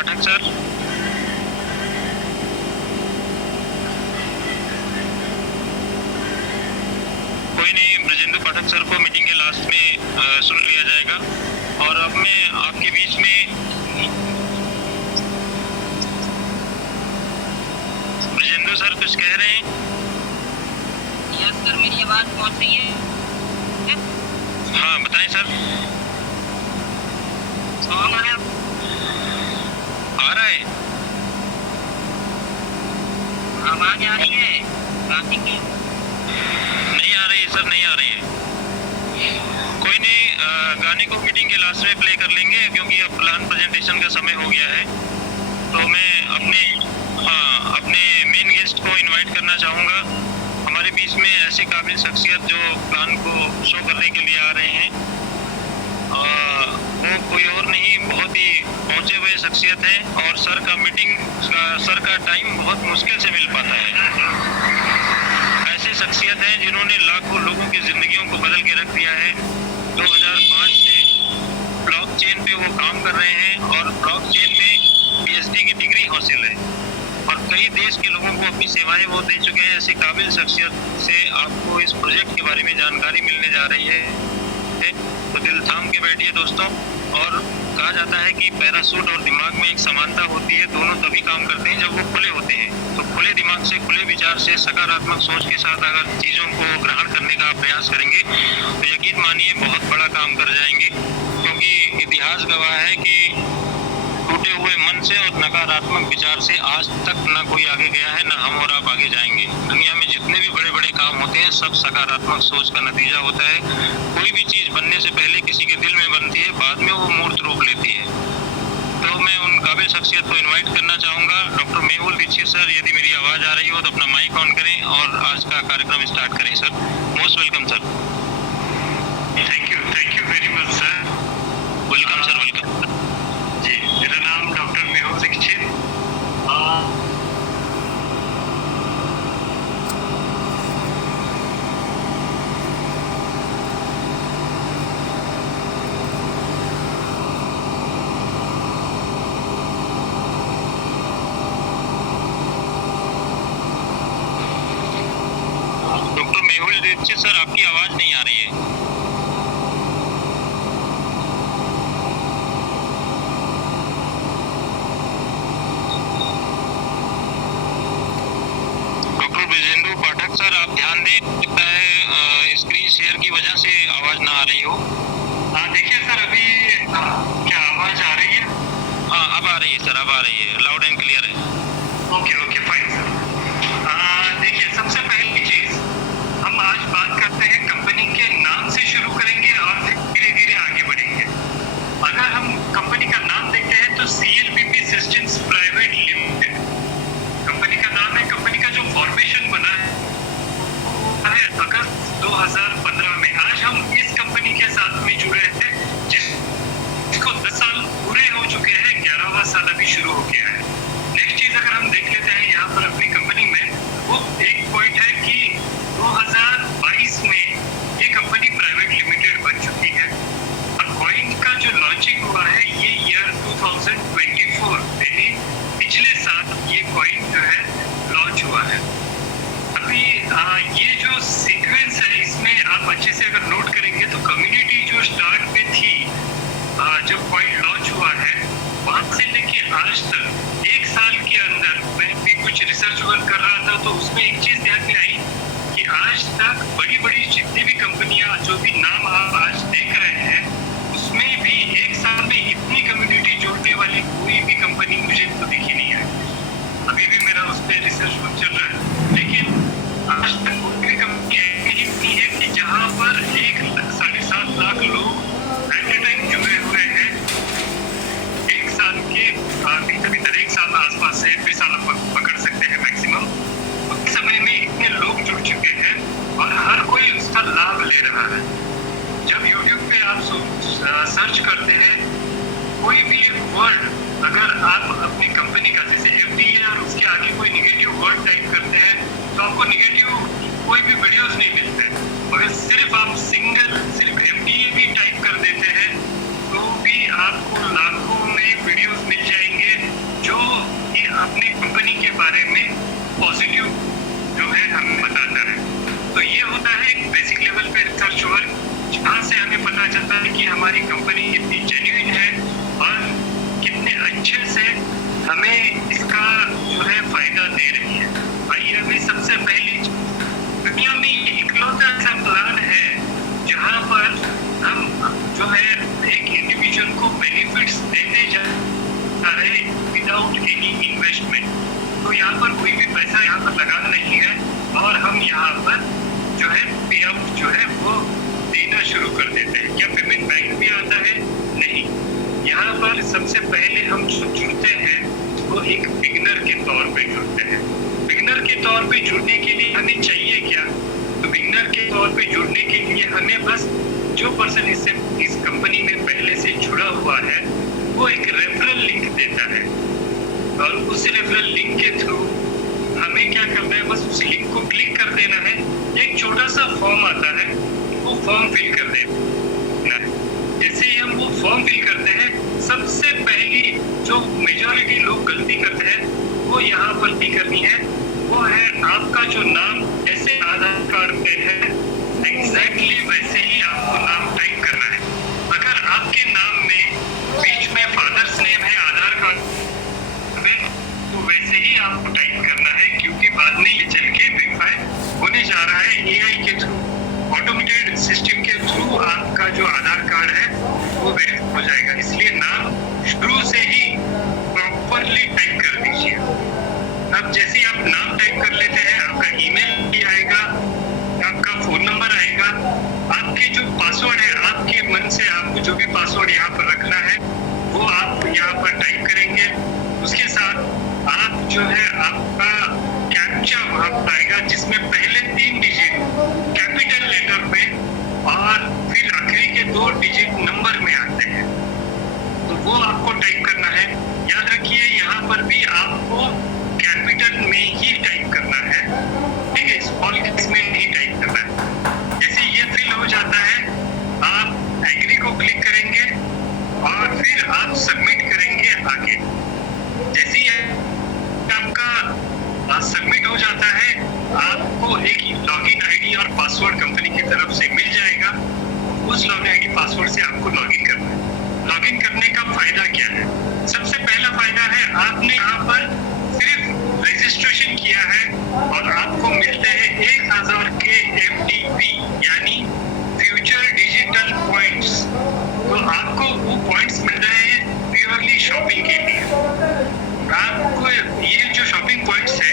पाठक sir. कोई नहीं, ब्रजेंद्र पाठक sir को मीटिंग के लास्ट में सुन लिया जाएगा। और अब मैं आपके बीच में ब्रजेंद्र सर कुछ कह रहे हैं? यस सर, मेरी आवाज पहुंच रही है? हाँ बताएं सर। कौन है? आ रहा है? आवाज आ रही है? गाने की नहीं आ रही है सर, नहीं आ रही है। कोई नहीं, गाने को मीटिंग के लास्ट में प्ले कर लेंगे क्योंकि अब प्लान प्रेजेंटेशन का समय हो गया है। तो मैं अपने मेन गेस्ट को इनवाइट करना चाहूँगा। हमारे बीच में ऐसी काबिल शख्सियत जो प्लान को शो करने के लिए आ रहे हैं, वो कोई और नहीं, बहुत ही पहुँचे हुए शख्सियत है। और सर का टाइम बहुत मुश्किल से मिल पाता है। ऐसी शख्सियत है जिन्होंने लाखों लोगों की जिंदगियों को बदल के रख दिया है। 2005 से ब्लॉकचेन पे वो काम कर रहे हैं और ब्लॉकचेन में पीएचडी की डिग्री हासिल है और कई देश के लोगों को अपनी सेवाएं वो दे चुके हैं। ऐसी काबिल शख्सियत से आपको इस प्रोजेक्ट के बारे में जानकारी मिलने जा रही है, तो दिल थाम के बैठिए दोस्तों। और कहा जाता है कि पैराशूट और दिमाग में एक समानता होती है, दोनों तभी काम करते हैं जब वो खुले होते हैं। तो खुले दिमाग से, खुले विचार से, सकारात्मक सोच के साथ अगर चीज़ों को ग्रहण करने का प्रयास करेंगे तो यकीन मानिए बहुत बड़ा काम कर जाएंगे। क्योंकि इतिहास गवाह है कि टूटे हुए मन से और नकारात्मक विचार से आज तक ना कोई आगे गया है, ना हम और आप आगे जाएंगे। दुनिया में जितने भी बड़े बड़े काम होते हैं सब सकारात्मक सोच का नतीजा होता है। कोई भी चीज़ बनने से पहले किसी के दिल में बनती है, बाद में वो मूर्त रूप लेती है। तो मैं उन काबिल शख्सियत को इन्वाइट करना चाहूँगा। डॉक्टर मेहुल दीक्षित सर, यदि मेरी आवाज़ आ रही हो तो अपना माइक ऑन करें और आज का कार्यक्रम स्टार्ट करें sir. Most welcome sir. Thank you very much sir. Welcome sir, welcome ji. मेरा नाम doctor Mehul Dikshit. Doctor Mehul Dikshit sir, आपकी आवाज़ नहीं आ रही है। डॉक्टर ब्रजेंद्र पाठक सर, आप ध्यान दें, लगता है स्क्रीन शेयर की वजह से आवाज़ ना आ रही हो। देखिए सर, अभी क्या आवाज आ रही है? हाँ अब आ रही है सर, अब आ रही है, लाउड एंड क्लियर है। Okay fine sir. देखिए, सबसे पहली चीज हम आज बात करते हैं कंपनी के नाम से शुरू करेंगे और फिर धीरे धीरे आगे बढ़ेंगे। अगर हम कंपनी का नाम देखते हैं तो CLPP systems private limited company का नाम है। कंपनी का जो फॉर्मेशन बना है अगस्त 2015 में। आज हम इस कंपनी के साथ में जुड़े थे जिसको 10 साल पूरे हो चुके हैं, 11वां साल अभी शुरू हो गया है। नेक्स्ट चीज अगर हम देख लेते हैं यहाँ पर अपनी कंपनी में, वो एक पॉइंट है कि 2022 में ये कंपनी प्राइवेट लिमिटेड बन चुकी है। और कॉइन का जो लॉन्चिंग हुआ है ये ईयर 2024 यानी पिछले साल ये कॉइन जो है लॉन्च हुआ है। अभी ये जो सीक्वेंस है इसमें आप अच्छे से अगर नोट करेंगे तो कम्युनिटी जो स्टार्ट में थी, जब कॉइन लॉन्च हुआ है वहां से लेके आज तक 1 साल के अंदर मैं भी कुछ रिसर्च वर्क कर रहा था तो उसमें एक चीज ध्यान में आई कि आज तक बड़ी बड़ी जितनी भी कंपनियां जो भी नाम आप आज देख रहे हैं उसमें भी 1 साल में इतनी कम्युनिटी जोड़ने वाली कोई भी कंपनी मुझे तो दिखी नहीं है। अभी भी मेरा उस पर रिसर्च वर्क चल रहा है, लेकिन आज तक कोई भी कंपनी इतनी है कि जहाँ पर 1.7 लाख लोग एट ए टाइम जुड़े हुए हैं। 1 साल के भीतर 1 साल आसपास से 2 साल आप पकड़ सकते हैं मैक्सिमम। उस समय में इतने लोग जुड़ चुके हैं और हर कोई उसका लाभ ले रहा है। जब YouTube पे आप सर्च करते हैं कोई भी एक वर्ड, अगर आप अपनी कंपनी का जैसे FD है और उसके आगे कोई निगेटिव वर्ड टाइप करते हैं तो आपको निगेटिव हमें बताता है। तो ये होता है एक बेसिक लेवल पे रिसर्च वर्क, जहाँ से हमें पता चलता है कि हमारी कंपनी कितनी जेन्युइन है और कितने अच्छे से हमें इसका जो है फायदा दे रही है। भाई हमें सबसे पहली दुनिया में ये इकलौता ऐसा प्लान है जहाँ पर हम जो है एक इंडिविजुअल को बेनिफिट्स देते जा रहे विदाउट एनी इन्वेस्टमेंट। तो यहाँ पर कोई भी पैसा यहाँ पर लगाना नहीं है और हम यहाँ पर जो है पे आउट जो है वो देना शुरू कर देते हैं। क्या पेमेंट बैंक में आता है? नहीं। यहाँ पर सबसे पहले हम जो जुड़ते हैं वो एक बिगिनर के तौर पे जुड़ते हैं। बिगिनर के तौर पे जुड़ने के लिए हमें चाहिए क्या? तो बिगिनर के तौर पे जुड़ने के लिए हमें बस जो पर्सन इससे इस कंपनी में पहले से जुड़ा हुआ है वो एक रेफरल लिंक देता है और उस रेफरल लिंक के थ्रू हमें क्या करना है, बस उस लिंक को क्लिक कर देना है। एक छोटा सा फॉर्म आता है, वो फॉर्म फिल कर देना है। जैसे ही हम वो फॉर्म फिल करते हैं, सबसे पहली जो मेजॉरिटी लोग गलती करते हैं वो यहाँ पर नहीं करनी है, वो है आपका जो नाम जैसे आधार कार्ड पे है एग्जैक्टली वैसे ही आपको नाम टाइप करना है। अगर आपके नाम में बीच में फादर्स नेम है आधार कार्ड पे, तो वैसे ही आपको टाइप करना है, क्योंकि बाद में ये चल के वेरीफाई होने जा रहा है एआई के थ्रू, ऑटोमेटेड सिस्टम के थ्रू आपका जो आधार कार्ड है वो वेरीफाई हो जाएगा। इसलिए नाम शुरू से ही प्रॉपरली टाइप कर दीजिए। अब जैसे ही आप नाम टाइप कर लेते हैं, आपका ईमेल भी आएगा, आपका फोन नंबर आएगा, आपके जो पासवर्ड है आपके मन से आपको जो भी पासवर्ड यहाँ पर रखना है वो आप यहाँ पर टाइप करेंगे। उसके साथ आप जो है आपका कैप्चा वहाँ पर आएगा जिसमें पहले 3 डिजिट कैपिटल लेटर में और फिर आखिरी के 2 डिजिट नंबर में आते हैं, तो वो आपको टाइप करना है। याद रखिए यहाँ पर भी आपको कैपिटल में ही टाइप करना है, ठीक है, स्मॉल केस में नहीं टाइप करना है। जैसे ये फिल हो जाता है, आप एग्री को क्लिक करेंगे और फिर आप सबमिट करेंगे आगे। जैसे ही आपका सबमिट हो जाता है, आपको एक लॉगिन आईडी और पासवर्ड कंपनी की तरफ से मिल जाएगा। उस लॉगिन आईडी पासवर्ड से आपको लॉगिन करना है। लॉगिन करने का फायदा क्या है? सबसे पहला फायदा है आपने यहाँ पर सिर्फ रजिस्ट्रेशन किया है और आपको मिलते हैं 1000 के FTP यानी फ्यूचर डिजिटल पॉइंट्स। तो आपको वो पॉइंट्स मिल रहे हैं प्योरली शॉपिंग के लिए। आपको ये जो शॉपिंग पॉइंट्स है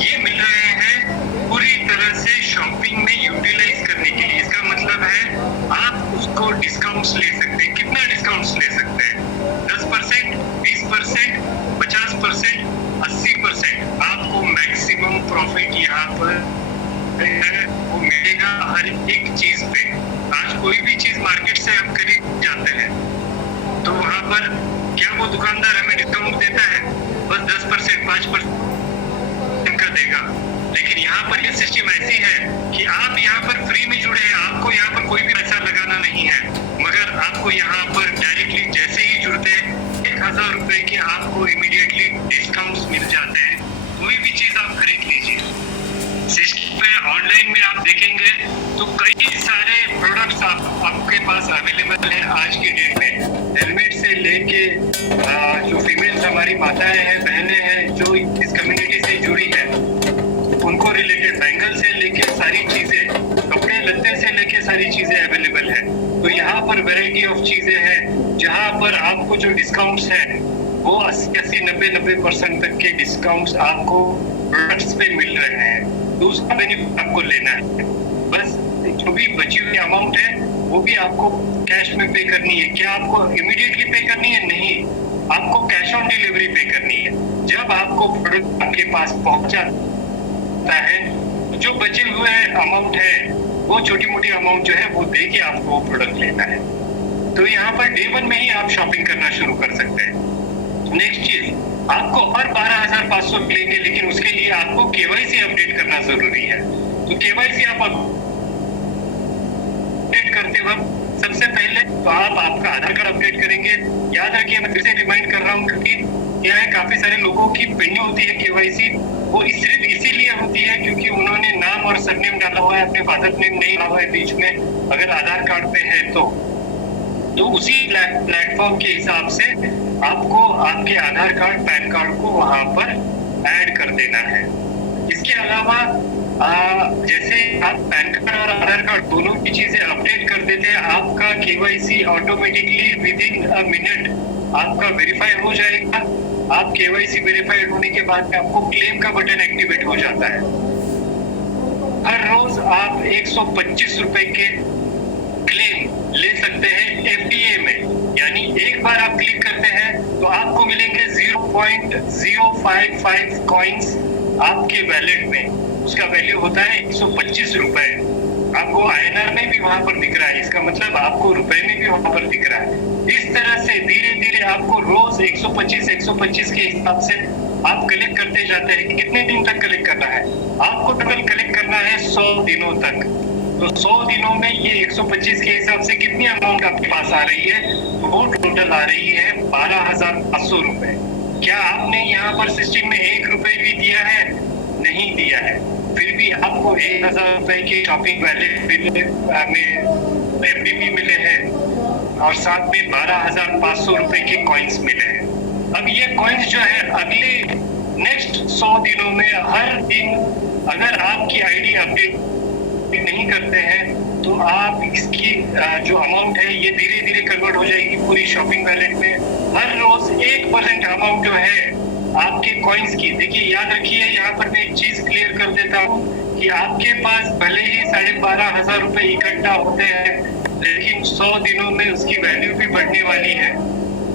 ये मिल रहे हैं पूरी तरह से शॉपिंग में यूटिलाइज करने के लिए। इसका मतलब है आप उसको डिस्काउंट्स ले सकते हैं। कितना डिस्काउंट्स ले सकते हैं? 10%, 20%, 50%, 80%। आपको मैक्सिमम प्रॉफिट यहाँ पर वो मिलेगा हर एक चीज पे। आज कोई भी चीज मार्केट से हम खरीद जाते हैं तो वहाँ पर क्या वो दुकानदार हमें डिस्काउंट देता है? बस 10%, 5% का देगा। लेकिन यहाँ पर ये सिस्टम ऐसी है कि आप यहाँ पर फ्री में जुड़े हैं, आपको यहाँ पर कोई भी पैसा लगाना नहीं है, मगर आपको यहाँ पर डायरेक्टली जैसे ही जुड़ते हैं 1000 रुपए के आपको इमीडिएटली डिस्काउंट्स मिल जाते हैं। कोई भी चीज आप खरीद लीजिए। सिस्टम पे ऑनलाइन में आप देखेंगे तो कई सारे प्रोडक्ट्स आपके पास अवेलेबल है आज के डेट में। हेलमेट से लेके जो फीमेल्स हमारी माताएं हैं, बहनें हैं जो इस कम्युनिटी से जुड़ी है, उनको रिलेटेड बैंगल से लेके सारी चीजें, कपड़े लत्ते से लेके सारी चीजें अवेलेबल है। तो यहाँ पर वैरायटी ऑफ चीजें हैं जहाँ पर आपको जो डिस्काउंट्स है वो 80-90% तक के डिस्काउंट्स आपको प्रोडक्ट्स पे मिल रहे हैं। तो उसका बेनिफिट आपको लेना है। बस जो भी बची हुई अमाउंट है वो भी आपको कैश में पे करनी है। क्या आपको इमीडिएटली पे करनी है? नहीं, आपको कैश ऑन डिलीवरी पे करनी है। जब आपको प्रोडक्ट आपके पास पहुंच जाता है, जो बचे हुए अमाउंट है वो छोटी मोटी अमाउंट जो है वो दे के आपको वो प्रोडक्ट लेना है। तो यहाँ पर डे 1 में ही आप शॉपिंग करना शुरू कर सकते हैं। नेक्स्ट चीज, आपको और 12,500 मिलेंगे, लेकिन उसके लिए आपको KYC अपडेट करना जरूरी है। तो KYC आप अपडेट करते वक्त सबसे पहले तो आप आपका आधार कार्ड अपडेट करेंगे। याद रखिए, मैं फिर से रिमाइंड कर रहा हूँ क्योंकि क्या है, काफी सारे लोगों की पेंडिंग होती है KYC वो सिर्फ इसीलिए होती है क्योंकि उन्होंने नाम और सरनेम डाला हुआ है, अपने फादर नेम नहीं डाला हुआ है बीच में, अगर आधार कार्ड पे है तो उसी प्लेटफॉर्म के हिसाब से आपको आपके आधार कार्ड पैन कार्ड को वहां पर ऐड कर देना है। इसके अलावा जैसे आप पैन कार्ड और आधार कार्ड दोनों की चीजें अपडेट कर देते हैं, आपका KYC automatically with in a minute आपका वेरीफाई हो जाएगा। आप केवाईसी वेरीफाइड होने के बाद में आपको क्लेम का बटन एक्टिवेट हो जाता है। हर रोज आप 125 रुपए के क्लेम ले सकते हैं एफडीए में, यानी एक बार आप क्लिक करते हैं तो आपको मिलेंगे 0.055 कॉइन्स आपके वैलेट में। उसका वैल्यू होता है 125 रुपए। आपको आईएनआर में भी वहां पर दिख रहा है, इसका मतलब आपको रुपए में भी वहां पर दिख रहा है। इस तरह से धीरे धीरे आपको रोज 125 के हिसाब से आप कलेक्ट करते जाते हैं। कितने दिन तक कलेक्ट करना है? आपको टोटल कलेक्ट करना है 100 दिनों तक। तो 100 दिनों में ये 125 के हिसाब से कितनी अमाउंट आपके पास आ रही है? वो टोटल आ रही है 12,500 रुपए। क्या आपने यहाँ पर सिस्टम में 1 रुपए भी दिया है? नहीं दिया है, फिर भी आपको 1,000 रुपए के शॉपिंग वैलेट में एफडीपी मिले हैं और साथ में 12,500 रुपए के कॉइन्स मिले हैं। अब ये कॉइन्स जो है अगले नेक्स्ट 100 दिनों में हर दिन अगर आपकी आईडी अपडेट नहीं करते हैं तो आप इसकी जो अमाउंट है ये धीरे धीरे कन्वर्ट हो जाएगी पूरी शॉपिंग वैलेट में। हर रोज 1% अमाउंट जो है आपके कॉइन्स की, देखिए याद रखिए, यहाँ पर मैं एक चीज क्लियर कर देता हूँ कि आपके पास भले ही 12,500 रुपए इकट्ठा होते हैं, लेकिन 100 दिनों में उसकी वैल्यू भी बढ़ने वाली है।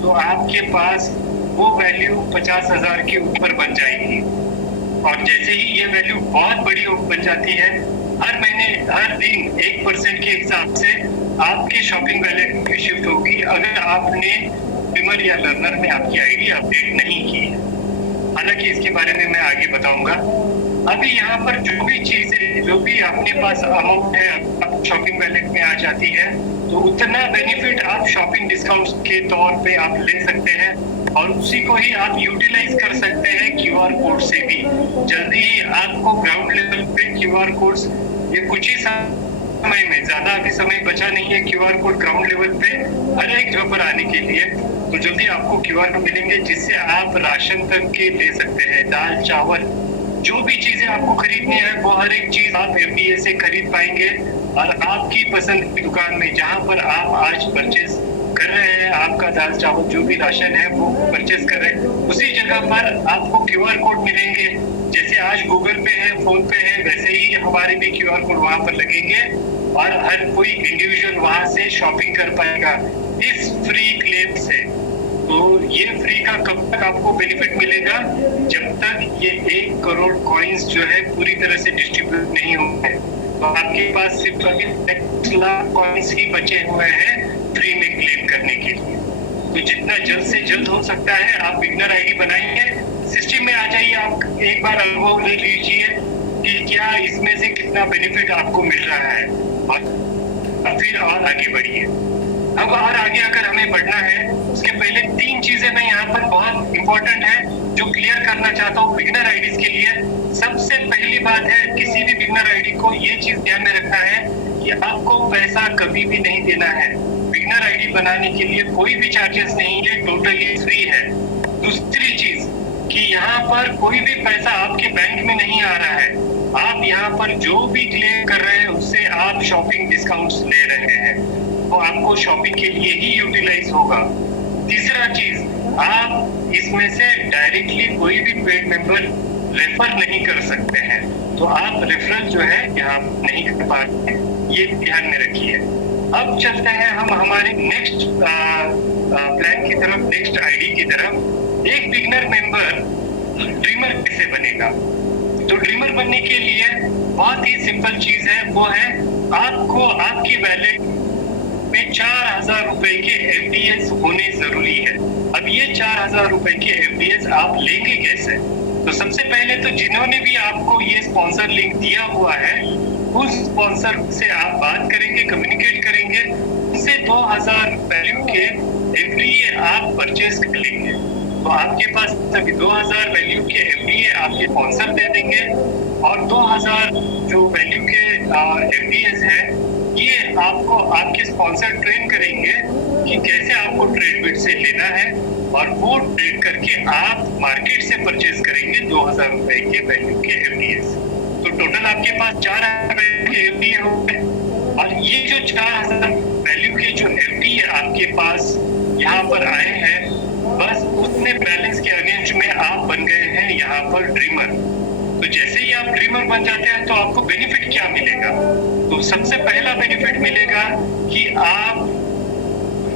तो आपके पास वो वैल्यू 50,000 के ऊपर बन जाएगी। और जैसे ही ये वैल्यू बहुत बड़ी बन जाती है, हर महीने हर दिन 1% के हिसाब से आपके शॉपिंग वैलेट में शिफ्ट होगी अगर आपने ट्रिमर या लर्नर में आपकी आईडी अपडेट नहीं की है। हालांकि इसके बारे में मैं आगे बताऊंगा। अभी यहाँ पर जो भी चीजें, जो भी अपने पास अमाउंट है शॉपिंग वैलेट में आ जाती है, तो उतना बेनिफिट आप शॉपिंग डिस्काउंट के तौर पे आप ले सकते हैं और उसी को ही आप यूटिलाइज कर सकते हैं क्यूआर कोड से भी। जल्दी ही आपको ग्राउंड लेवल पे क्यूआर कोड्स, ये कुछ ही समय में, ज्यादा अभी समय बचा नहीं है क्यूआर कोड ग्राउंड लेवल पे हर एक जगह पर आने के लिए, तो जल्दी आपको क्यूआर कोड मिलेंगे जिससे आप राशन तक के ले सकते हैं। दाल चावल जो भी चीजें आपको खरीदनी है वो हर एक चीज आप एफडीए से खरीद पाएंगे और आपकी पसंद की दुकान में जहां पर आप आज परचेज कर रहे हैं, आपका दाल चावल जो भी राशन है वो परचेज कर रहे हैं, उसी जगह पर आपको क्यूआर कोड मिलेंगे। जैसे आज गूगल पे है, फोन पे है, वैसे ही हमारे भी क्यूआर कोड वहां पर लगेंगे और हर कोई इंडिविजुअल वहां से शॉपिंग कर पाएगा इस फ्री क्लेम से। तो ये फ्री का कब तक आपको बेनिफिट मिलेगा? जब तक ये 1 करोड़ कॉइन्स जो है पूरी तरह से डिस्ट्रीब्यूट नहीं होंगे। तो आपके पास सिर्फ अभी 10 लाख कॉइन्स ही बचे हुए हैं फ्री में क्लेम करने के लिए। तो जितना जल्द से जल्द हो सकता है आप बिगनर आईडी बनाइए, सिस्टम में आ जाइए, आप एक बार अनुभव ले लीजिए कि क्या इसमें से कितना बेनिफिट आपको मिल रहा है और फिर और आगे बढ़िए। अब और आगे अगर हमें बढ़ना है, उसके पहले 3 चीजें मैं यहाँ पर बहुत इंपॉर्टेंट है जो क्लियर करना चाहता हूँ बिगनर आईडीज के लिए। सबसे पहली बात है, किसी भी बिगनर आईडी को ये चीज ध्यान में रखना है कि आपको पैसा कभी भी नहीं देना है। बिगनर आईडी बनाने के लिए कोई भी चार्जेस नहीं है, टोटली फ्री है। दूसरी चीज कि यहाँ पर कोई भी पैसा आपके बैंक में नहीं आ रहा है, आप यहाँ पर जो भी क्लेम कर रहे हैं उससे आप शॉपिंग डिस्काउंट्स ले रहे हैं, तो आपको शॉपिंग के लिए ही यूटिलाइज होगा। तीसरा चीज, आप इसमें से डायरेक्टली कोई भी पेड मेंबर रेफर नहीं कर सकते हैं, तो आप रेफरल जो है यहाँ नहीं कर पाते, ये ध्यान में रखिए। अब चलते हैं हम हमारे नेक्स्ट प्लान की तरफ, नेक्स्ट आईडी की तरफ। एक बिगनर मेंबर ड्रीमर कैसे बनेगा? तो ड्रीमर बनने के लिए बहुत ही सिंपल चीज है, वो है आपको आपकी वैलेट में 4,000 रुपए के एफडीएस होने जरूरी है। अब ये 4,000 रुपए के एफडीएस आप लेंगे कैसे? तो सबसे पहले तो जिन्होंने भी आपको ये स्पॉन्सर लिंक दिया हुआ है, उस स्पॉन्सर से आप बात करेंगे, कम्युनिकेट करेंगे, उससे 2,000 वैल्यू के एफडीए आप परचेज कर लेंगे। तो आपके पास तभी 2000 वैल्यू के एफडीए आपके स्पॉन्सर दे देंगे और 2000 जो वैल्यू के एफडीएस है ये आपको आपके स्पॉन्सर ट्रेन करेंगे कि कैसे आपको ट्रेडबिट से लेना है और वो ट्रेड करके आप मार्केट से परचेज करेंगे 2000 रुपए के वैल्यू के एफडीएस। तो टोटल आपके पास 4000 वैल्यू के एफडीए होंगे और ये जो 4000 वैल्यू के जो एफडीए आपके पास यहाँ पर आए हैं बस उतने बैलेंस के अगेंस्ट में आप बन गए हैं यहाँ पर ड्रीमर। तो जैसे ही आप ड्रीमर बन जाते हैं तो आपको बेनिफिट क्या मिलेगा? तो सबसे पहला बेनिफिट मिलेगा कि आप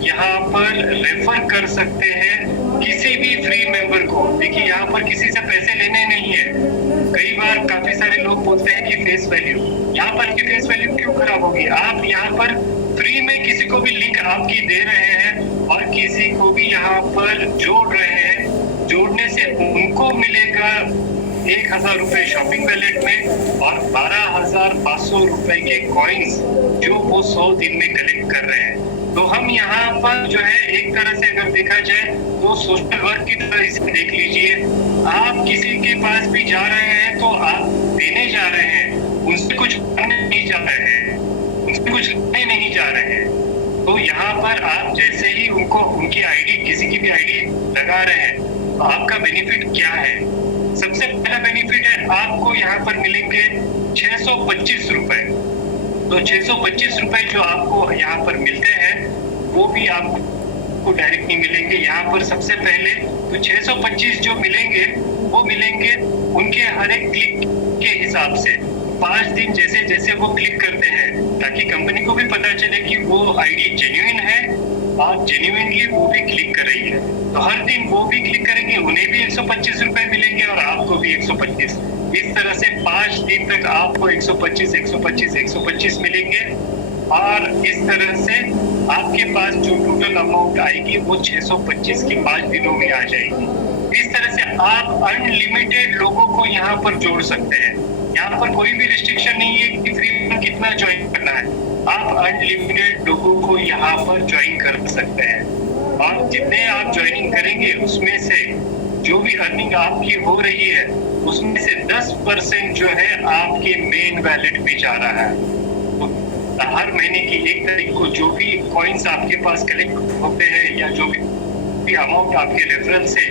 यहाँ पर रेफर कर सकते हैं किसी भी फ्री मेंबर को। देखिए यहाँ पर किसी से पैसे लेने नहीं है। कई बार काफी सारे लोग बोलते हैं कि फेस वैल्यू, यहाँ पर की फेस वैल्यू क्यों खराब होगी? आप यहाँ पर फ्री में किसी को भी लिंक आपकी दे रहे हैं और किसी को भी यहाँ पर जोड़ रहे हैं। जोड़ने से उनको मिलेगा 1000 रुपए शॉपिंग वैलेट में और 12,500 रुपए के कॉइन्स जो वो 100 दिन में कलेक्ट कर रहे हैं। तो हम यहाँ पर जो है एक तरह से अगर देखा जाए तो सोशल वर्क की तरह इसे देख लीजिए। आप किसी के पास भी जा रहे हैं तो आप देने जा रहे हैं, उनसे कुछ नहीं जा रहे हैं, उनसे कुछ लेने नहीं जा रहे हैं। तो यहाँ पर आप जैसे ही उनको उनकी आईडी किसी की भी आईडी लगा रहे हैं तो आपका बेनिफिट क्या है? सबसे पहला बेनिफिट है आपको यहाँ पर मिलेंगे 625 रुपए। तो 625 रुपए जो आपको यहाँ पर मिलते हैं वो भी आपको डायरेक्ट नहीं मिलेंगे। यहाँ पर सबसे पहले तो 625 जो मिलेंगे वो मिलेंगे उनके हर एक क्लिक के हिसाब से। 5 दिन जैसे जैसे वो क्लिक करते हैं ताकि कंपनी को भी पता चले कि वो आईडी जेन्युइन है और जेन्युइनली वो भी क्लिक कर रही है। तो हर दिन वो भी क्लिक करेंगे, उन्हें भी 125 रुपए मिलेंगे और आपको भी 125। इस तरह से 5 दिन तक आपको 125, 125, 125 मिलेंगे और इस तरह से आपके पास जो टोटल अमाउंट आएगी वो 625 की 5 दिनों में आ जाएगी। इस तरह से आप अनलिमिटेड लोगों को यहाँ पर जोड़ सकते हैं। यहाँ पर कोई भी रिस्ट्रिक्शन नहीं है कि फ्री में कितना ज्वाइन करना है। आप अनलिमिटेड लोगों को यहाँ पर ज्वाइन कर सकते हैं और जितने आप ज्वाइनिंग करेंगे उसमें से जो भी अर्निंग आपकी हो रही है उसमें से 10% जो है आपके मेन वैलेट में जा रहा है। तो हर महीने की 1 तारीख को जो भी कॉइन्स आपके पास कलेक्ट होते हैं या जो भी अमाउंट आपके रेफरल से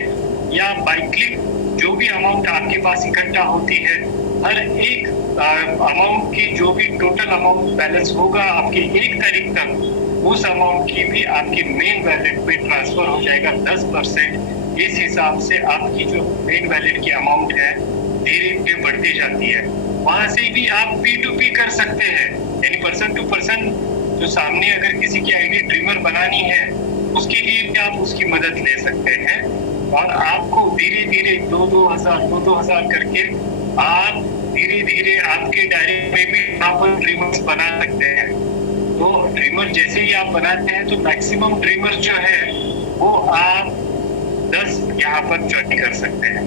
या बाय क्लिक जो भी अमाउंट आपके पास इकट्ठा होती है, हर एक अमाउंट की जो भी टोटल अमाउंट बैलेंस होगा आपकी 1 तारीख तक उस अमाउंट की भी आपके मेन वैलेट में ट्रांसफर हो जाएगा 10%। इस हिसाब से आपकी जो मेन वैलेट की अमाउंट है धीरे धीरे बढ़ती जाती है। वहां से भी आप P2P कर सकते हैं, यानी पर्सन टू पर्सन। जो सामने अगर किसी की आईडी ड्रीमर बनानी है उसके लिए भी आप उसकी मदद ले सकते हैं और आपको धीरे धीरे 2,000 करके आप धीरे धीरे आपके डायरेक्ट में भी यहाँ पर ड्रीमर्स बना सकते हैं। तो ड्रीमर जैसे ही आप बनाते हैं तो मैक्सिमम ड्रीमर जो है वो आप 10 यहाँ पर ज्वाइन कर सकते हैं।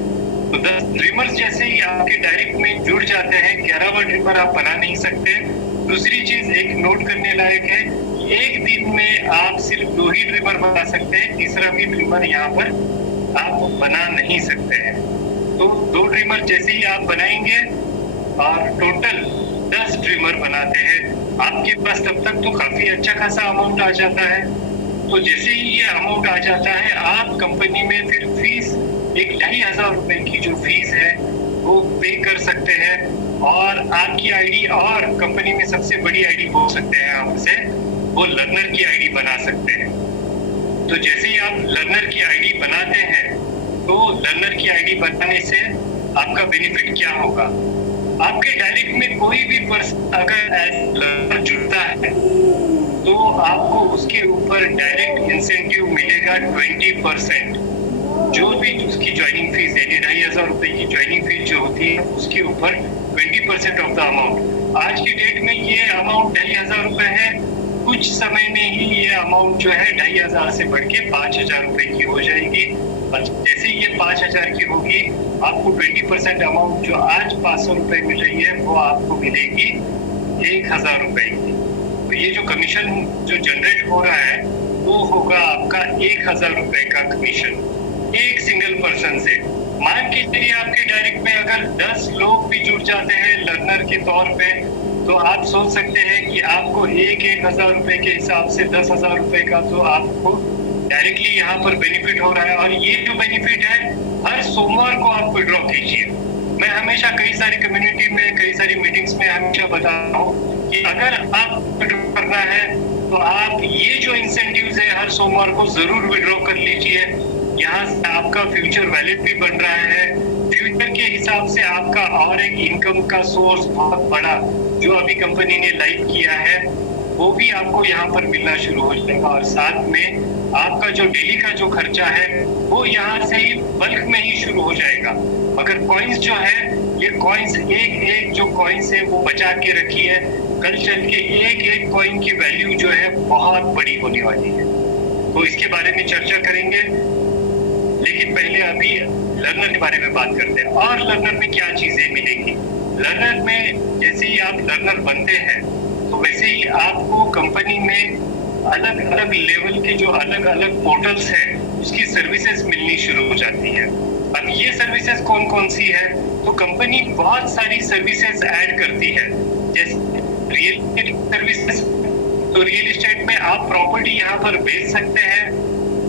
तो 10 ड्रीमर्स जैसे ही आपके डायरेक्ट में जुड़ जाते हैं, 11वां ड्रीमर आप बना नहीं सकते। दूसरी चीज एक नोट करने लायक है, एक दिन में आप सिर्फ 2 ही ड्रीमर बना सकते हैं, तीसरा भी ड्रीमर यहाँ पर आप बना नहीं सकते हैं। तो 2 ड्रीमर जैसे ही आप बनाएंगे और टोटल 10 ड्रीमर बनाते हैं, आपके पास तब तक तो काफी अच्छा खासा अमाउंट आ जाता है। तो जैसे ही ये अमाउंट आ जाता है आप कंपनी में फिर फीस 1,500 रुपए की जो फीस है वो पे कर सकते हैं और आपकी आईडी और कंपनी में सबसे बड़ी आईडी बोल सकते हैं आपसे, वो लर्नर की आईडी बना सकते हैं। तो जैसे ही आप लर्नर की आईडी बनाते हैं तो लर्नर की आईडी बनाने से आपका बेनिफिट क्या होगा? आपके डायरेक्ट में कोई भी पर्सन अगर एज लर्नर जुड़ता है तो आपको उसके ऊपर डायरेक्ट इंसेंटिव मिलेगा 20%। जो भी उसकी ज्वाइनिंग फीस है, 2,500 रुपए की ज्वाइनिंग फीस जो होती है उसके ऊपर 20% ऑफ द अमाउंट। आज की डेट में ये अमाउंट 2,500 रुपए है, कुछ समय में ही ये अमाउंट जो है 2,500 से बढ़ के 5,000 रुपए की हो जाएगी। जैसे ये 5,000 की होगी आपको 20% अमाउंट जो आज 500 रुपए मिल रही है वो आपको मिलेगी 1,000 रुपए की। तो ये जो कमीशन जो जनरेट हो रहा है वो होगा आपका 1,000 रुपए का कमीशन। एक सिंगल पर्सन से। मान के चलिए आपके डायरेक्ट में अगर 10 लोग भी जुड़ जाते हैं लर्नर के तौर पे, तो आप सोच सकते हैं कि आपको एक हजार रुपए के हिसाब से 10,000 रुपए का तो आपको डायरेक्टली यहाँ पर बेनिफिट हो रहा है। और ये जो बेनिफिट है हर सोमवार को आप विड्रॉ कीजिए। मैं हमेशा कई सारी कम्युनिटी में, कई सारी मीटिंग्स में हमेशा बता रहा हूँ कि अगर आप विड्रॉ करना है तो आप ये जो इंसेंटिव्स है हर सोमवार को जरूर विड्रॉ कर लीजिए। यहाँ से आपका फ्यूचर वैलिड भी बन रहा है। फ्यूचर के हिसाब से आपका और एक इनकम का सोर्स बहुत बड़ा जो अभी कंपनी ने लाइव किया है वो भी आपको यहाँ पर मिलना शुरू हो जाएगा। और साथ में आपका जो डेली का जो खर्चा है वो यहाँ से ही बल्क में ही शुरू हो जाएगा। मगर कॉइन्स जो है, ये कॉइन्स एक एक जो कॉइन्स है वो बचा के रखिए। कल चल के एक एक कॉइन की वैल्यू जो है बहुत बड़ी होने वाली है, तो इसके बारे में चर्चा करेंगे। लेकिन पहले अभी लर्नर के बारे में बात करते हैं। और लर्नर में क्या चीजें मिलेंगी? लर्नर में जैसे ही आप लर्नर बनते हैं तो वैसे ही आपको कंपनी में अलग अलग लेवल के जो अलग अलग पोर्टल्स हैं उसकी सर्विसेज मिलनी शुरू हो जाती है। अब ये सर्विसेज कौन कौन सी है? तो कंपनी बहुत सारी सर्विसेज ऐड करती है, जैसे रियल एस्टेट सर्विसेज। तो रियल एस्टेट में आप प्रॉपर्टी यहाँ पर बेच सकते हैं,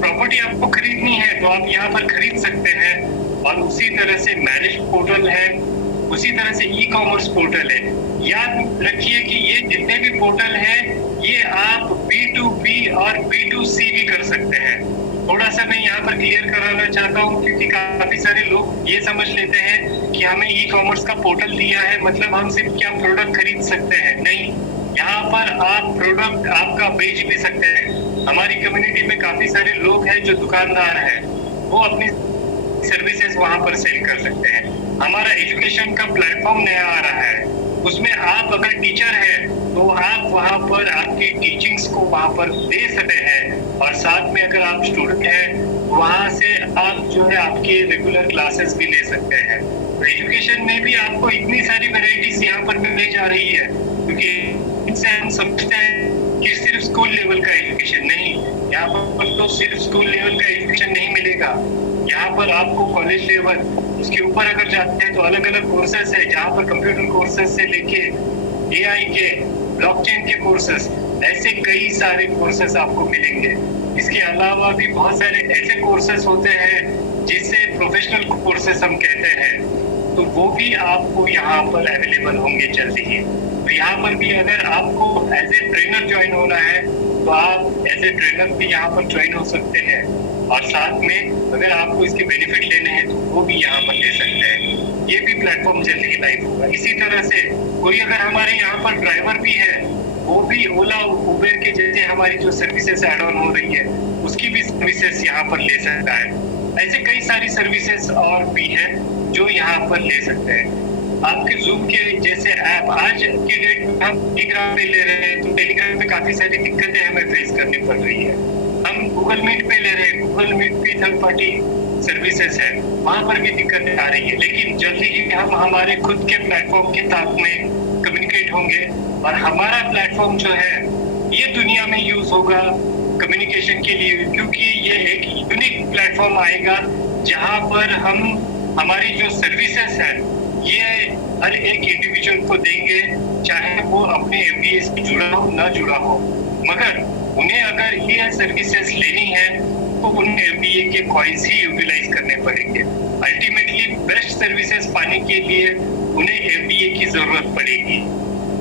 प्रॉपर्टी आपको खरीदनी है तो आप यहाँ पर खरीद सकते हैं। और उसी तरह से मैरिज पोर्टल है, उसी तरह से ई कॉमर्स पोर्टल है। याद रखिए कि ये जितने भी पोर्टल हैं ये आप B2B और B2C भी कर सकते हैं। थोड़ा सा मैं यहाँ पर क्लियर कराना चाहता हूँ क्योंकि काफी सारे लोग ये समझ लेते हैं कि हमें ई कॉमर्स का पोर्टल दिया है मतलब हम सिर्फ क्या प्रोडक्ट खरीद सकते हैं। नहीं, यहाँ पर आप प्रोडक्ट आपका बेच भी सकते हैं। हमारी कम्युनिटी में काफी सारे लोग हैं जो दुकानदार हैं, वो अपनी सर्विसेज वहां पर सेल कर सकते हैं। हमारा एजुकेशन का प्लेटफॉर्म नया आ रहा है, उसमें आप अगर टीचर हैं तो आप वहां पर आपकी टीचिंग्स को वहां पर दे सकते हैं। और साथ में अगर आप स्टूडेंट हैं वहां से आप जो है आपके रेगुलर क्लासेस भी ले सकते हैं। तो एजुकेशन में भी आपको इतनी सारी वैरायटीज यहाँ पर मिलने जा रही है, क्योंकि इनसे हम समझते हैं कि सिर्फ स्कूल लेवल का एजुकेशन नहीं, यहाँ पर तो सिर्फ स्कूल लेवल का एजुकेशन नहीं मिलेगा। यहाँ पर आपको कॉलेज लेवल, उसके ऊपर अगर जाते हैं तो अलग अलग कोर्सेस है, जहाँ पर कंप्यूटर कोर्सेस से लेके AI के, ब्लॉकचेन के कोर्सेस, ऐसे कई सारे कोर्सेस आपको मिलेंगे। इसके अलावा भी बहुत सारे ऐसे कोर्सेस होते हैं जिससे प्रोफेशनल कोर्सेस हम कहते हैं, तो वो भी आपको यहाँ पर अवेलेबल होंगे जल्दी ही। तो यहाँ पर भी अगर आपको एज ए ट्रेनर ज्वाइन होना है तो आप एज ए ट्रेनर भी यहाँ पर ज्वाइन हो सकते हैं। और साथ में अगर आपको इसके बेनिफिट लेने हैं तो वो भी यहाँ पर ले सकते हैं। ये भी प्लेटफॉर्म जल्दी ही लाइव होगा। इसी तरह से कोई अगर हमारे यहाँ पर ड्राइवर भी है, वो भी ओला उबेर के जैसे हमारी जो सर्विसेज ऐड ऑन हो रही है उसकी भी सर्विसेज यहाँ पर ले सकता है। ऐसे कई सारी सर्विसेज और भी हैं जो यहाँ पर ले सकते हैं। आपके जूम के जैसे ऐप आज के डेट में हम टेलीग्राम पे ले रहे हैं, तो टेलीग्राम पे काफी सारी दिक्कतें हमें फेस करनी पड़ रही है। हम गूगल मीट पे ले रहे हैं, गूगल मीट पे थर्ड पार्टी सर्विसेज है, वहां पर भी दिक्कतें आ रही है। लेकिन जल्दी ही हम हमारे खुद के प्लेटफॉर्म के साथ में कम्युनिकेट होंगे और हमारा प्लेटफॉर्म जो है ये दुनिया में यूज होगा कम्युनिकेशन के लिए, क्योंकि ये एक यूनिक प्लेटफॉर्म आएगा जहां पर हम हमारी जो सर्विसेज है ये हर एक इंडिविजुअल को देंगे, चाहे वो अपने MBA से जुड़ा हो ना जुड़ा हो। मगर उन्हें अगर ये सर्विसेज लेनी है तो उन्हें MBA के कॉइन्स ही यूटिलाइज करने पड़ेंगे। अल्टीमेटली बेस्ट सर्विसेज पाने के लिए उन्हें MBA की जरूरत पड़ेगी।